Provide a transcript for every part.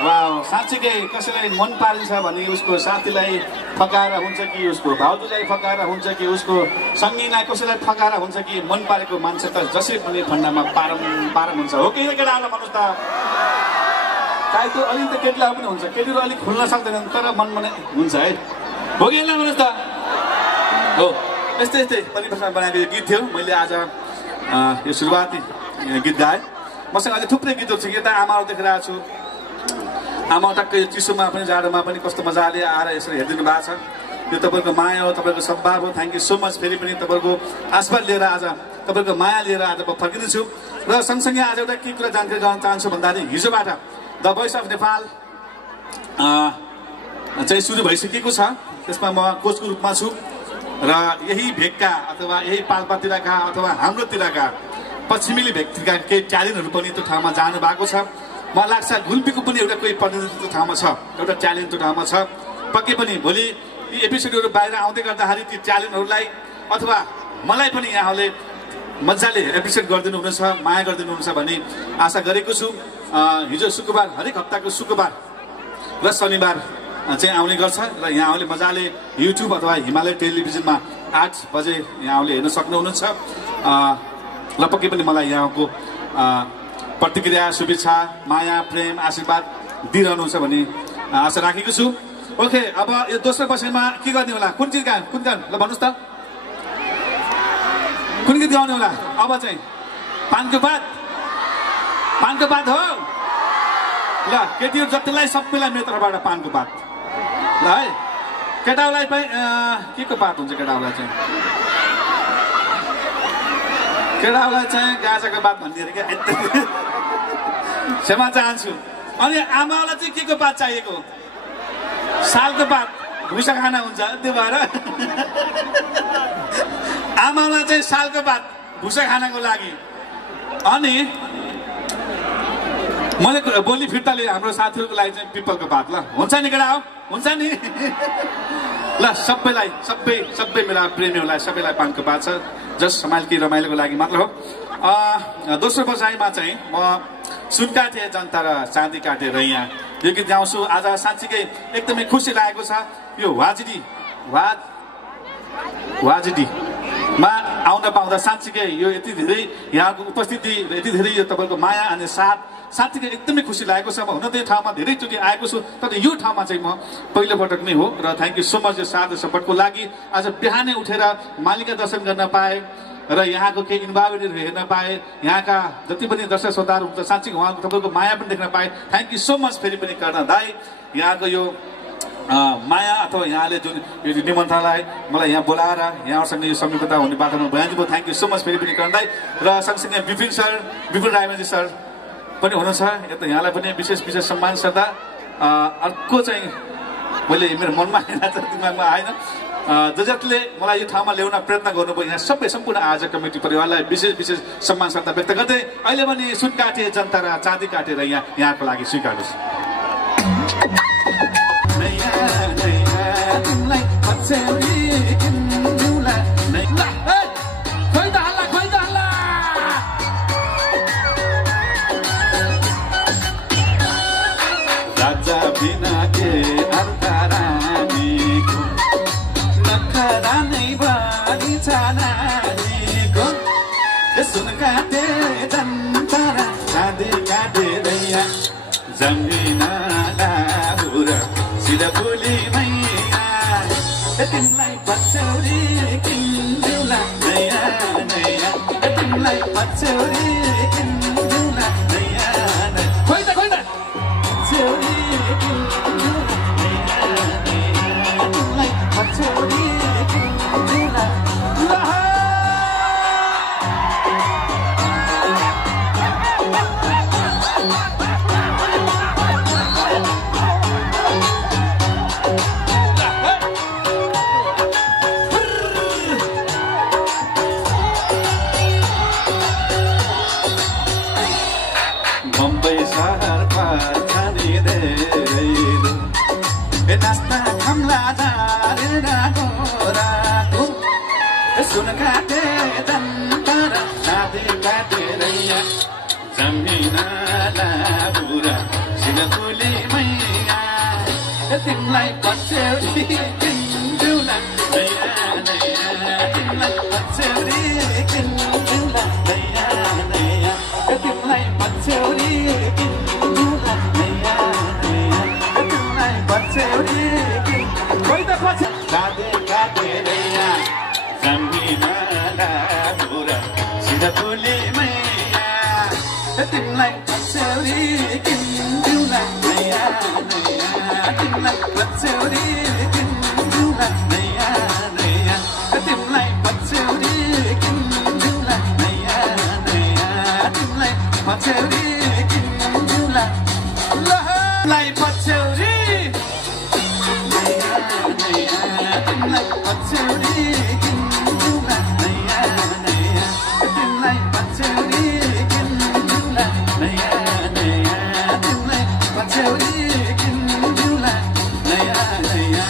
Wow साँच्चीकै कसैलाई मन पारिन्छ भने उसको साथीलाई फकाएर हुन्छ कि उसको भाउजूलाई फकाएर हुन्छ कि उसको सङ्गीलाई कसैलाई फकाएर हुन्छ कि मन पारेको मान्छे त जसै पनि फन्डामा पारम हुन्छ हो कि केटाहरूलाई भन्नुहोस् त चाहे त्यो अलिक त केटीलाई पनि हुन्छ केटीहरू अलिक खुल्न सक्दैनन् तर मनमा नै हुन्छ है हो कि यसलाई भन्नुहोस् त हो यस्तै यस्तै परिवेशमा बनाएको यो गीत थियो मैले आज यो सुरुवाती गीत गाएँ मसँग अहिले थुप्रै गीतहरू छ यता आमाहरू देखिरहेको छु आमा टक्कै चिसोमा पनि जाडोमा पनि कस्तो मजाले आएर यसरी हेरिदिनु भएको छ यो तपाईँको माया हो तपाईँको सद्भाव हो थ्याङ्क यू सो मच फेरि पनि तपाईँको आशीर्वाद लिएर आज तपाईँको माया लिएर आज म फर्किनेछु र सँगसँगै आज एउटा के कुरा जानकारी गराउन चाहन्छु भन्दाखेरि हिजोबाट द भोइस अफ नेपाल चाहिँ सुरु भइसकेको छ त्यसमा म कोचको रूपमा छु र यही भेगका अथवा यही पाल्पातिरका अथवा हाम्रोतिरका पश्चिमेली भेगका केही ट्यालेन्टहरू पनि त्यो ठाउँमा जानु भएको छ मलाई लाग्छ गुल्पीको पनि एउटा कोही प्रतिनिधित्व ठाउँमा छ एउटा ट्यालेन्ट त्यो ठाउँमा छ पक्कै पनि भोलि यी एपिसोडहरू बाहिर आउँदै गर्दाखेरि ती ट्यालेन्टहरूलाई अथवा मलाई पनि यहाँले मजाले एप्रिसिएट गरिदिनु हुनेछ माया गरिदिनु हुनेछ भन्ने आशा गरेको छु हिजो शुक्रबार हरेक हप्ताको शुक्रबार र शनिबार चाहिँ आउने गर्छ र यहाँले मजाले युट्युब अथवा हिमालय टेलिभिजनमा 8 बजे यहाँले हेर्न सक्नुहुनेछ र पक्कै पनि मलाई यहाँको प्रतिक्रिया शुभेच्छा माया प्रेम आशीर्वाद दिइरहनुहुन्छ भन्ने आशा राखेको छु ओके अब यो दोस्रो वर्षमा के गर्ने होला कुन चिज कुन गान ल भन्नुहोस् त कुन गीत गाउने होला अब चाहिँ पानको पात हो ल केटीहरू जतिलाई सबैलाई मेरो तर्फबाट पानको पात ल है केटाहरूलाई पनि के को पात हुन्छ केटाहरूलाई चाहिँ गाजाको बात भनिदिएर क्या क्षमा चाहन्छु अनि आमालाई चाहिँ के को पात चाहिएको सालको पात भुसा खाना हुन्छ त्यो भएर आमालाई चाहिँ सालको पात भुसा खानाको लागि अनि मैले बोली फिर्ताले हाम्रो साथीहरूको लागि चाहिँ पिपलको पात ल हुन्छ नि केटा हो हुन्छ नि ल सबै मेरा प्रेमीहरूलाई सबैलाई पानको पात छ जस समाजकी रमाइलोको लागि मात्र हो दोस्रो बजाइमा चाहिँ म सुन काटे जनता र चाँदी काटे रैया यो गीत गाउँछु आज साँच्चीकै एकदमै खुसी लागेको छ यो वाजिडीमा आउन पाउँदा साँच्चीकै यो यति धेरै यहाँको उपस्थिति यति धेरै यो तपाईँको माया अनि साथ साँच्चीकै एकदमै खुसी लागेको छ म हुन त यो ठाउँमा धेरैचोटि आएको छु तर यो ठाउँमा चाहिँ म पहिलोपटक नै हो र थ्याङ्क यू सो मच यो साथ सपोर्टको लागि आज बिहानै उठेर मालिका दर्शन गर्न पाएँ र यहाँको केही इन्भाइरोमेन्टहरू हेर्न पाएँ यहाँका जति पनि दर्शक श्रोताहरू हुन्छ साँच्चै उहाँको तपाईँको माया पनि देख्न पाएँ थ्याङ्क यू सो मच फेरि पनि कर्ण दाई यहाँको यो माया अथवा यहाँले जुन यो निमन्त्रणालाई मलाई यहाँ बोलाएर यहाँसँग यो संयुक्तता हुने बाटोमा बयानिदिनु थ्याङ्क यू सो मच फेरि पनि कर्ण दाई र सँगसँगै विपिन रायमाझी सर पनि हुनुहुन्छ यता यहाँलाई पनि विशेष सम्मान श्रद्धा अर्को चाहिँ मैले मेरो मनमा आएन दिमागमा आएन जसले मलाई यो ठाउँमा ल्याउन प्रयत्न गर्नुभयो यहाँ सबै सम्पूर्ण आयोजक कमिटी परिवारलाई विशेष सम्मान श्रद्धा व्यक्त गर्दै अहिले पनि सुन काटे जनता र चाँदी काटेर यहाँको लागि स्वीकार्नुहोस् सुन काटे जनता र चाँदी काटे रैया जमिना बुरा सिधा फुली मैया तिमीलाई पछौरी किन्जुला नयाँ तिमीलाई पछौरी किन्जुला नयाँ खोइ त पछौरी किन्जुला तिमीलाई पछौरी किन्जुला सुन काटे जनता र चाँदी काटे रैया जमिना बुरा सिधा फुली तिमीलाई पछ्यौरी किन्दिउँला नयाँ नयाँ तिमीलाई पछ्यौरी किन्दिउँला नयाँ नयाँ तिमीलाई पछ्यौरी किन्दिउँला नयाँ नयाँ तिमीलाई पछ्यौरी कोही त पछि काटे काटे नैया जमिनला बुरा सिरफुली मैया तिमीलाई पछ्यौरी किन्दिउँला नयाँ नयाँ तिमीलाई पछ्यौरी किन्दिउँला नयाँ नयाँ तिमीलाई पछ्यौरी किन्दिउँला नयाँ नयाँ तिमीलाई पछ्यौरी किन्दिउँला लहलाई पछ्यौरी नयाँ नयाँ तिमीलाई पछ्यौरी किन्दिउँला नयाँ नयाँ तिमीलाई पछ्यौरी किन्दिउँला नयाँ नयाँ तिमीलाई पछ्यौरी किन्दिउँला नयाँ नयाँ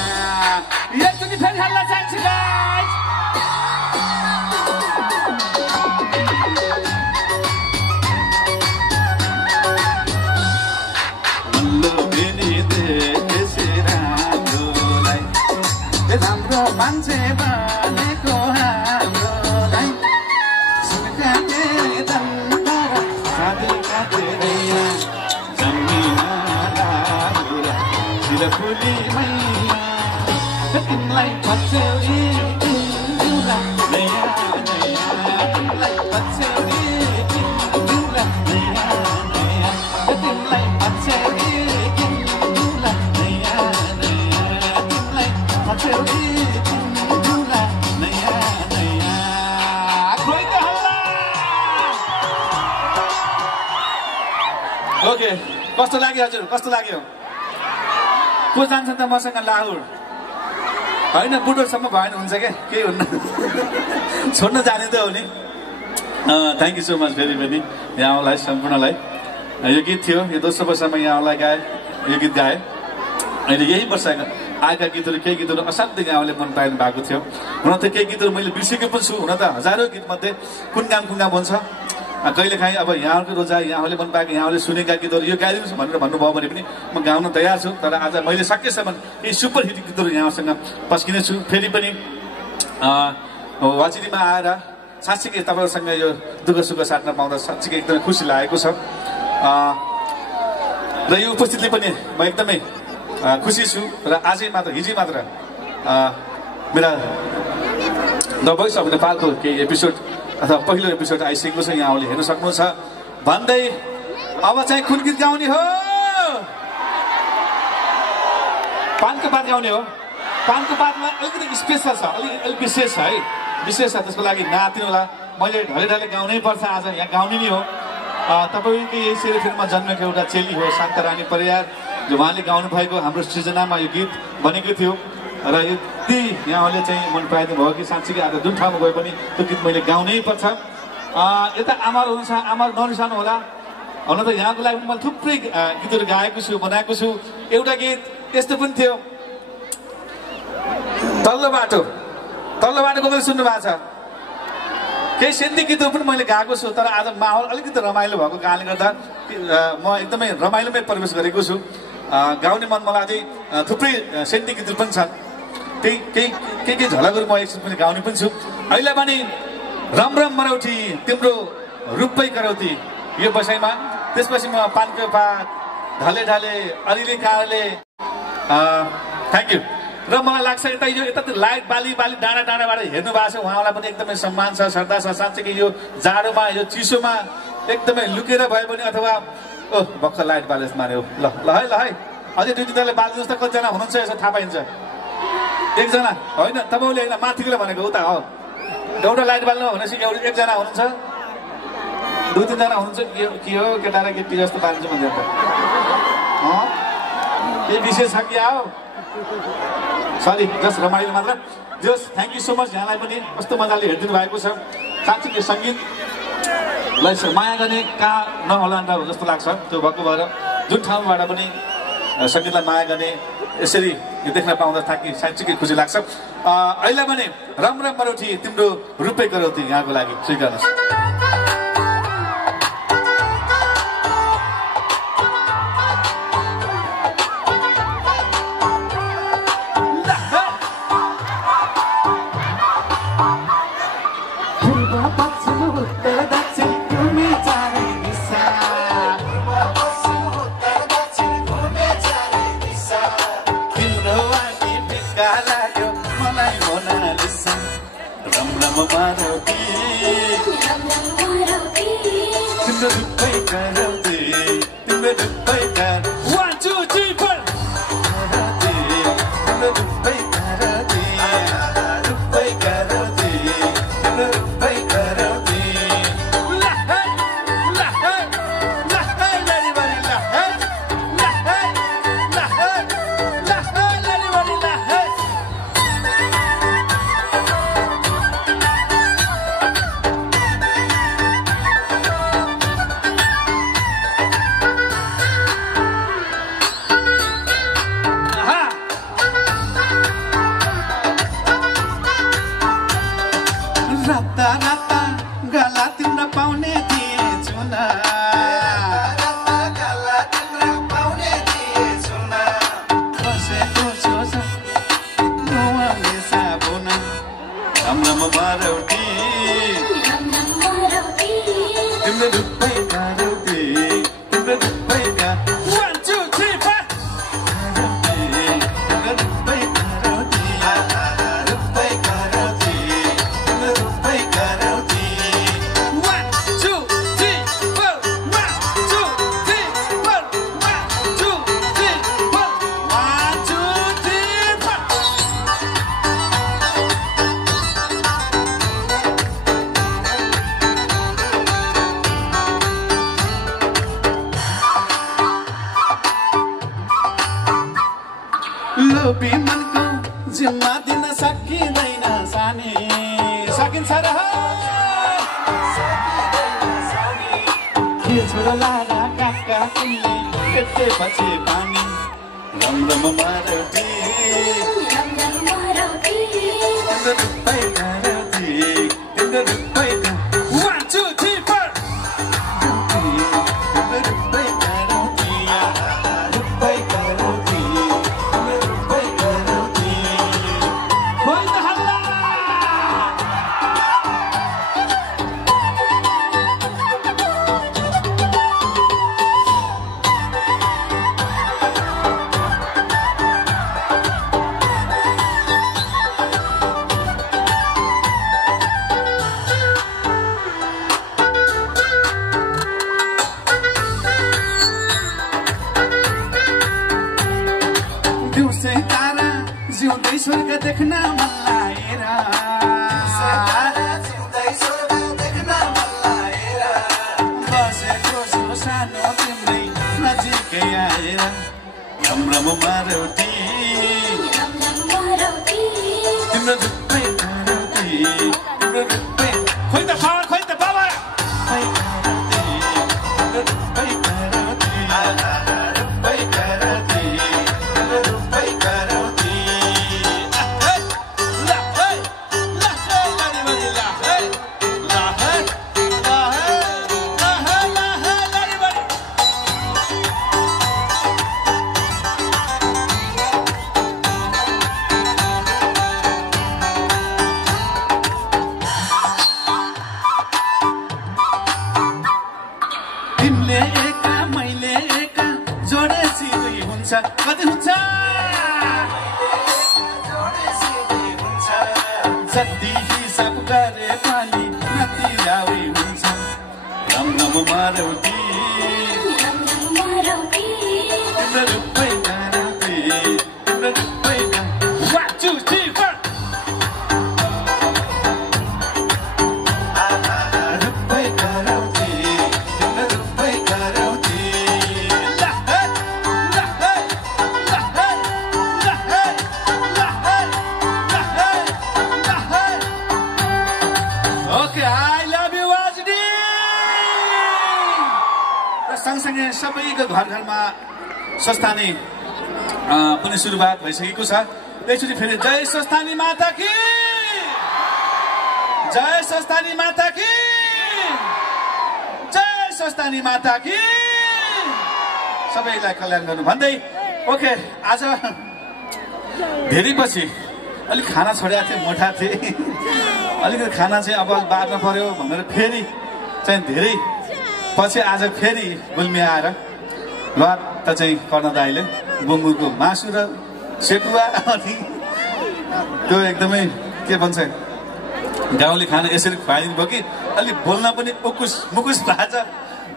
एकचोटि फेरि हल्ला चाहन्छु गाइस हल्लो बिनी देखेसी राम्रोलाई राम्रो मान्छे बनेको हाम्रोलाई सुनकाटे दन्तर काटे काटे नैया जमिनला बुरा सिरफुली मैया तिमीलाई पछ्यौरी किन्दिउँला नयाँ नयाँ तिमीलाई पछ्यौरी किन्दिउँला नयाँ नयाँ तिमीलाई पछ्यौरी किन्दिउँला नयाँ नयाँ तिमीलाई पछ्यौरी किन्दिउँला नयाँ नयाँ कोही त हल्ला ओके कस्तो लाग्यो हजुर कस्तो लाग्यो को जान्छ त मसँग लाहुर होइन बुटोसम्म भएन हुन्छ क्या केही हुन्न छोड्न जाने त हो नि थ्याङ्क यू सो मच फेरि पनि यहाँलाई सम्पूर्णलाई यो गीत थियो यो दोस्रो वर्षमा यहाँलाई गाए यो गीत गाए अहिले यही वर्ष आएका गीतहरू केही गीतहरू असाध्यै यहाँले मन पराउनु भएको थियो हुन त केही गीतहरू मैले बिर्सेको पनि छु हुन त हजारौँ गीतमध्ये कुन काम हुन्छ कहिलेकाहीँ अब यहाँहरूको रोजाइ यहाँले मन पाएको यहाँले सुनेका गीतहरू यो गाइदिनुहोस् भनेर भन्नुभयो भने पनि म गाउन तयार छु तर आज मैले सकेसम्म केही सुपर हिट गीतहरू यहाँसँग पस्किने छु फेरि पनि वाचिरीमा आएर साँच्चीकै तपाईँहरूसँग यो दुःख सुख साट्न पाउँदा साँच्चीकै एकदमै खुसी लागेको छ र यो उपस्थितिले पनि म एकदमै खुसी छु र आजै मात्र हिजै मात्र मेरा द भोइस अफ नेपालको केही एपिसोड अथवा पहिलो एपिसोड आइसकेको छ यहाँले हेर्न सक्नुहुन्छ भन्दै अब चाहिँ कुन गीत गाउने हो पानको पात गाउने हो पानको पातमा अलिकति स्पेसल छ अलिक विशेष छ है विशेष छ त्यसको लागि नआतिनु होला मैले ढले ढले गाउनै पर्छ आज यहाँ गाउने नै हो तपाईँकै यही सेरोफेरमा जन्मेको एउटा चेली हो शान्तरानी परियार जो उहाँले गाउनु भएको हाम्रो सृजनामा यो गीत बनेको थियो र यति यहाँले चाहिँ मन पराइदिनु भयो कि साँच्चीकै आज जुन ठाउँमा गए पनि त्यो गीत मैले गाउनै पर्छ यता आमाहरू हुनुहुन्छ आमाहरू नरिसाउनु होला हुन त यहाँको लागि मैले थुप्रै गीतहरू गाएको छु बनाएको छु एउटा गीत यस्तो पनि थियो तल्लो बाटो कसले सुन्नु भएको छ केही सेन्ती गीतहरू पनि मैले गाएको छु तर आज माहौल अलिकति रमाइलो भएको कारणले गर्दा म एकदमै रमाइलोमै प्रवेश गरेको छु गाउने मन मलाई अझै थुप्रै सेन्ती गीतहरू पनि छन् केही झलकहरू म एकछिन पनि गाउने पनि छु अहिले पनि रम रम मरौठी तिम्रो रूपै करौती यो बसाइमा त्यसपछि म पानको पात ढले ढले अलिअलि कारले थ्याङ्क यू र मलाई लाग्छ यता लाइट बाली डाँडा डाँडाबाट हेर्नु भएको छ उहाँलाई पनि एकदमै सम्मान छ श्रद्धा छ साँच्चै यो जाडोमा यो चिसोमा एकदमै लुकेर भए पनि अथवा ओह भर्खर लाइट बालेस मार्यो ल है अझै दुई तिनजनाले बालिदिनुहोस् त कतिजना हुनुहुन्छ यसो थाहा पाइन्छ एकजना होइन तपाईँले होइन माथिको भनेको उता हो एउटा लाइट बाल्नु भनेपछि एकजना हुनुहुन्छ दुई तिनजना हुनुहुन्छ के हो केटा र केटी जस्तो बाल्छु भन्छ के विशेष छ कि आओ सरी जस्ट रमाइलो मात्र just thank you so much यहाँलाई पनि कस्तो मजाले हेरिदिनु भएको छ साँच्चै यो सङ्गीतलाई माया गर्ने कहाँ नहोला जस्तो लाग्छ त्यो भएको भएर जुन ठाउँबाट पनि सङ्गीतलाई माया गर्ने यसरी यो देख्न पाउँदा थाकि साँच्चीकै खुसी लाग्छ अहिले पनि रम रम मरौठी तिम्रो रूपै करौती यहाँको लागि स्वीकार्नुहोस् मारौती तिम्रो रूपै करौती तिम्रो रूपै कर 1 2 3 4 करौती तिम्रो रूपै करौती रूपै करौती तिम्रो रूपै करौती ला हे ला हे ला हे लरी बरी ला हे ला हे ला हे ला हे लरी बरी ला हे राता राता गला तिम्रो पाउने थिएछु न राता गला तिम्रो पाउने थिएछु न बसेको छोस नुहाउने साबुन रमरम मारौती तिम्रो रूपै करौती तिम्रो रूपै कर 1 2 3 4 तिम्रो रूपै करौती रूपै करौती तिम्रो रूपै करौती 1 2 3 4 1 2 3 4 1 2 3 4 1 2 3 4 लोभी मनको जिम्मा दिन सकिँदैन सानी सकिन्छ र के छोरा लारा काका तिमीले फेतेपछि पानी रमरम मारौती तिम्रो रूपै करौती तिम्रो रूपै 1 2 3 4 तिम्रो रूपै करौती रूपै करौती तिम्रो रूपै करौती खोइ त हल्ला दिउँसै तारा जिउँदै स्वर्ग देख्न मन लागेर बसेको छु सानो तिम्रै नजिकै आएर रमरम मारौती तिम्रो रूपै करौती तिम्रो रूपै खोइ त खबर खोइ त बाबा रूपै करौती रूपै करौती तिम्रो रूपै करौती ला हे ला हे लरी बरी ला हे ला हे ला हे ला हे ला हे लरी बरी तिमीले एका मैले एका जोडेसी दुई हुन्छ कति हुन्छ जति हिसाब गरे पनि नति लाउै हुन्छ रमरम मारौती तिम्रो रूपै करौती तिम्रो रूपै 1 2 3 4 रूपै करौती तिम्रो रूपै करौती ला हे ला हे ला हे ला हे ला हे ला हे ला हे ओके आई लभ यु वाजडी र सँगसँगै सबैको घर घरमा स्वस्थानी पनि सुरुवात भइसकेको छ एकचोटि फेरि जय स्वस्थानी माता की जय स्वस्थानी माता की जय स्वस्थानी माता की सबैलाई कल्याण गर्नु भन्दै ओके आज धेरै पछि अलिक खाना छोडेको थिएँ मोटा थिएँ अलिकति खाना चाहिँ अब बार्न पर्यो भनेर फेरि चाहिँ धेरै पछि आज फेरि गुल्मी आएर लत चाहिँ कर्ण दाइले बुङ्गुरको मासु र सेकुवा अनि त्यो एकदमै के भन्छ गाउँले खाना यसरी खुवाइदिनु भयो कि अलिक बोल्न पनि उकुस मुकुस भएको छ।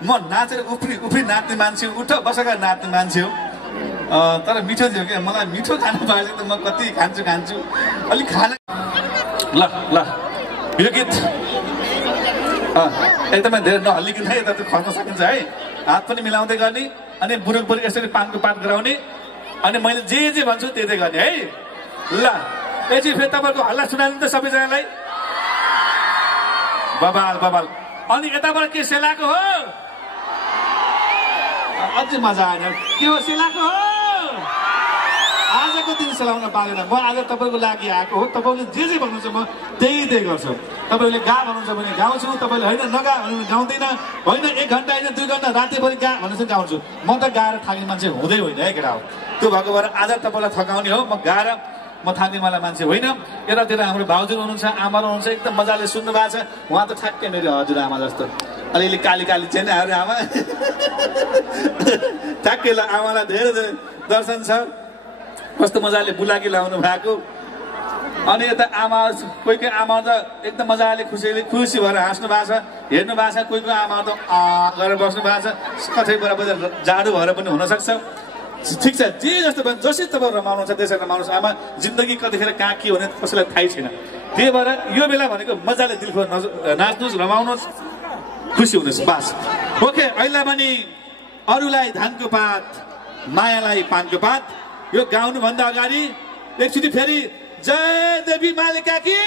म नाचेर उफ्री नाच्ने मान्छे उठ बसेर नाच्ने मान्छे हो। तर मिठो थियो क्या, मलाई मिठो खानु पाएछ त म कति खान्छु अलिक खाना। ल यो गीत एकदमै धेरै नहल्लिकन है, यता खस्न सकिन्छ है। हात पनि मिलाउँदै गर्ने अनि बुढो यसरी पानको पात गराउने अनि मैले जे भन्छु त्यही गर्ने है। ल एकछिन फेरि तपाईँको हल्ला सुनाइदिनु त सबैजनालाई। बबाल अनि यताबाट के सेलाको हो? अझै मजा आएन। के हो सेलाको हो? आजको दिन सेलाउन पाएन। म आज तपाईँको लागि आएको हो। तपाईँले जे भन्नुहुन्छ म त्यही गर्छु। तपाईँले गा भन्नुहुन्छ भने गाउँछु, तपाईँले होइन नगा भन्नु गाउँदैन, होइन 1 घन्टा होइन 2 घन्टा रातिभरि गा भन्नुहुन्छ गाउँछु। म त गाएर थाक्ने मान्छे हुँदै होइन है केटा हो। त्यो भएको भएर आज तपाईँलाई थकाउने हो। म गाएर म थाक्नेवाला मान्छे होइन। यतातिर हाम्रो भाउजू हुनुहुन्छ, आमा हुनुहुन्छ, एकदम मजाले सुन्नु भएको छ। उहाँ त ठ्याक्कै मेरो हजुरआमा जस्तो अलिअलि काली चेन आमा ठ्याक्कै आमालाई धेरै दर्शन छ। कस्तो मजाले बुलाकी लाउनु भएको। अनि यता आमा कोही आमा त एकदम मजाले खुसी भएर हाँस्नु भएको छ, हेर्नु भएको छ। कोही आमा त गरेर बस्नु भएको छ। कतैबाट जाडो भएर पनि हुनसक्छ। ठिक छ, जे जस्तो भयो जसरी तपाईँ रमाउनुहुन्छ त्यसरी रमाउनुहोस्। आमा जिन्दगी कतिखेर कहाँ के हुने कसैलाई थाहै छैन। त्यही भएर यो बेला भनेको मजाले दिलखोर नाच्नुहोस्, रमाउनुहोस्, खुसी हुनुहोस् बास। ओके, अहिले पनि अरूलाई धानको पात मायालाई पानको पात यो गाउनुभन्दा अगाडि एकचोटि फेरि जय देवी मालिका की,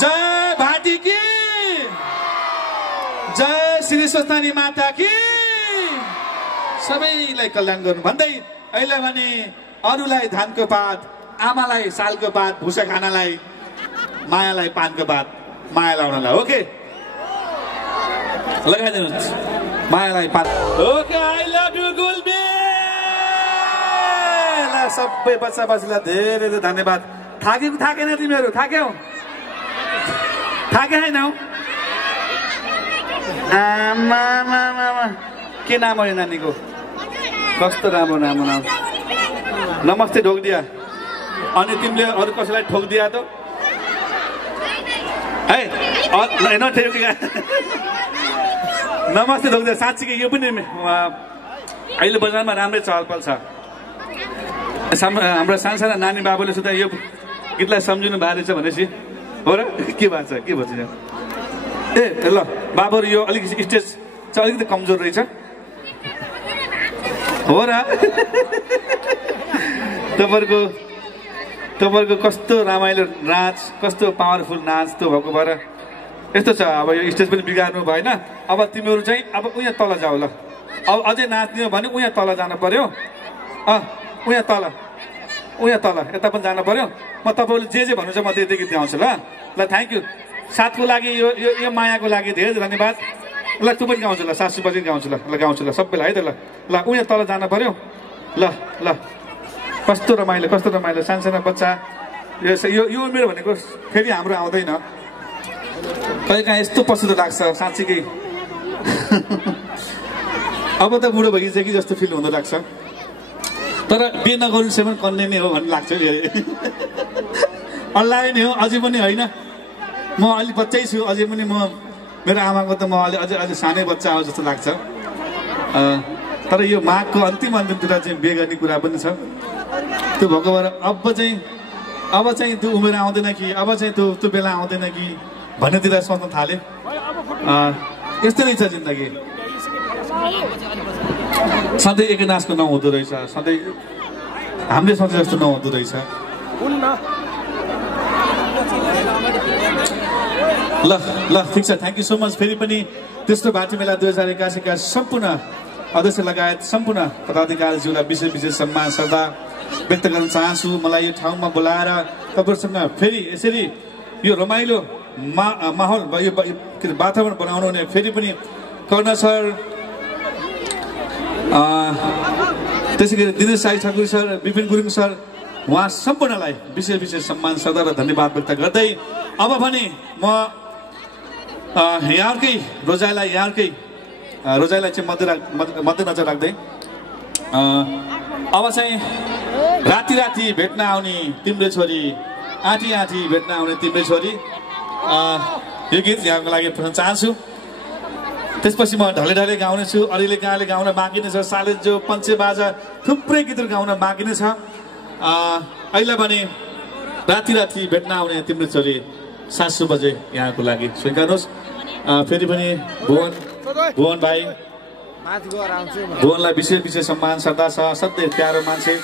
जय भाटी की, जय श्री स्वस्तानी माता की, सबैलाई कल्याण गर्नु भन्दै अहिले भने अरूलाई धानको पात आमालाई सालको पात भुसा खानालाई मायालाई पानको पात माया लाउनलाई। ओके लगाइदिनुहोस् मायालाई पात। Okay, I love you Gulbi. सबै बच्चालाई धेरै धन्यवाद। थाकेन तिमीहरू? थाक्यौ छैनौ? आमा के नाम हो यो नानीको? कस्तो राम्रो नाम। नमस्ते ढोकिदिया। अनि तिमीले अरू कसैलाई ठोकिदिया त है? नमस्ते ढोकिदिया। साँच्चीकै यो पनि अहिले बजारमा राम्रै चहलपहल छ। हाम्रो साना नानी बाबुले सुधा यो गीतलाई सम्झिनु भएको रहेछ भनेपछि हो र? के भएको छ? के भन्छ? ए ल बाबुहरू यो अलिक स्टेज चाहिँ अलिकति कमजोर रहेछ हो र? तपाईँहरूको कस्तो रमाइलो नाच, कस्तो पावरफुल नाच त्यो भएको भएर यस्तो छ। अब यो स्टेज पनि बिगार्नु भएन। अब तिमीहरू चाहिँ अब उहाँ तल जाऊ ल। अब अझै नाच्ने हो भने उहाँ तल जानु पर्यो। उहाँ तल यता पनि जानु पर्यो। म तपाईँले जे भन्नुहुन्छ म त्यही गीत गाउँछु ल। Thank you. साथको लागि यो मायाको लागि धेरै धन्यवाद। ल तँ पनि गाउँछु ल, सासू पनि गाउँछु ल गाउँछु ल सबैलाई है त। ल उहाँ तल जानु पर्यो ल। कस्तो रमाइलो सानो बच्चा। यो उमेर भनेको फेरि हाम्रो आउँदैन। कहिले काहीँ यस्तो पछुतो लाग्छ साँच्चीकै। अब त बुढो भइसक्यो कि जस्तो फिल हुँदो लाग्छ। तर बिहे नगर्नुसम्म कन्ने नै हो भन्ने लाग्छ। अल्लाह नै हो, अझै पनि होइन। म अलिक बच्चै छु अझै पनि। मेरो आमाको त म अझै सानै बच्चा हो जस्तो लाग्छ। तर यो माघको अन्तिमतिर चाहिँ बिहे गर्ने कुरा पनि छ। त्यो भएको भएर अब चाहिँ त्यो उमेर आउँदैन कि, अब चाहिँ त्यो बेला आउँदैन कि भन्नेतिर सोच्न थाल्यो। यस्तै रहेछ जिन्दगी। सधैँ एक नाचको नहुँदो रहेछ, सधैँ हामीले सोचे जस्तो नहुँदो रहेछ। ल ठिक छ, थ्याङ्क यू सो मच। फेरि पनि तेस्रो भाटी मेला 2081 का सम्पूर्ण अध्यक्ष लगायत सम्पूर्ण पदाधिकारीज्यूलाई विशेष सम्मान श्रद्धा व्यक्त गर्न चाहन्छु। मलाई यो ठाउँमा बोलाएर तपाईँहरूसँग फेरि यसरी यो रमाइलो माहौल यो वातावरण बनाउनु हुने फेरि पनि कर्ण सर, त्यसै गरी दिनेश साई ठाकुर सर, विपिन गुरुङ सर, उहाँ सम्पूर्णलाई विशेष सम्मान श्रद्धा र धन्यवाद व्यक्त गर्दै अब भने म यहाँकै रोजाइलाई चाहिँ मध्यनजर राख्दै अब चाहिँ राति भेट्न आउने तिम्रो छोरी आँटी आँटी भेट्न आउने तिम्रै छोरी यो गीत यहाँको लागि पठाउन चाहन्छु त्यसपछि म ढले ढले गाउने छु अलिअलि गाले गाउन बाँकी नै छ सालेन्जो पञ्चे बाजा थुप्रै गीतहरू गाउन बाँकी नै छ अहिले भने राति राति भेट्न आउने तिम्रो छोरी 700 बजे यहाँको लागि स्वीकार्नुहोस् फेरि पनि भुवन भाइ भुवनलाई विशेष विशेष सम्मान श्रद्धा छ असाध्यै प्यारो मान्छे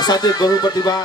असाध्यै बहुप्रतिभा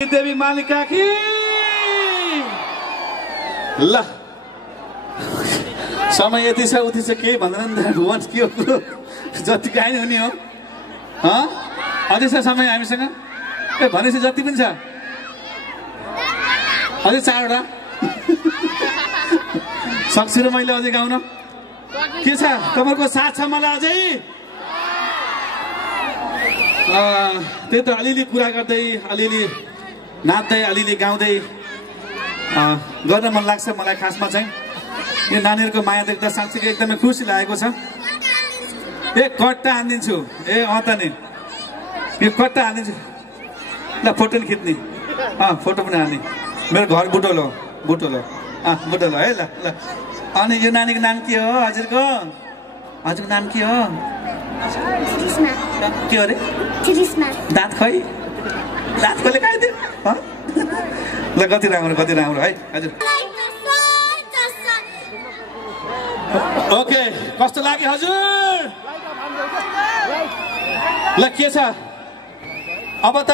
देवी मालिका की ल समय यति छ उति छ केही भन्दैन नि भुवन के हो कुरो जति काहीँ हुने हो अझै छ समय हामीसँग ए भनेपछि जति पनि छ अझै 4वटा सक्छु र मैले अझै गाउन के छ तपाईँको साथ छ मलाई अझै त्यही त अलिअलि कुरा गर्दै अलिअलि नाच्दै अलिअलि गाउँदै गर्न मन लाग्छ मलाई खासमा चाहिँ यो नानीहरूको माया देख्दा साँच्चै एकदमै खुसी लागेको छ एक कट्टा हानिदिन्छु ए त नि यो कट्टा हानिदिन्छु ल फोटो नि खिच्ने फोटो पनि हाल्ने मेरो घर बुटोलो बुटोलो है ल ल अनि यो नानीको नाम के हो हजुरको नाम के हो के हो अरे दाँत खै दाँत खोले खाइदियो ल कति राम्रो है हजुर ओके कस्तो लाग्यो हजुर ल के छ अब त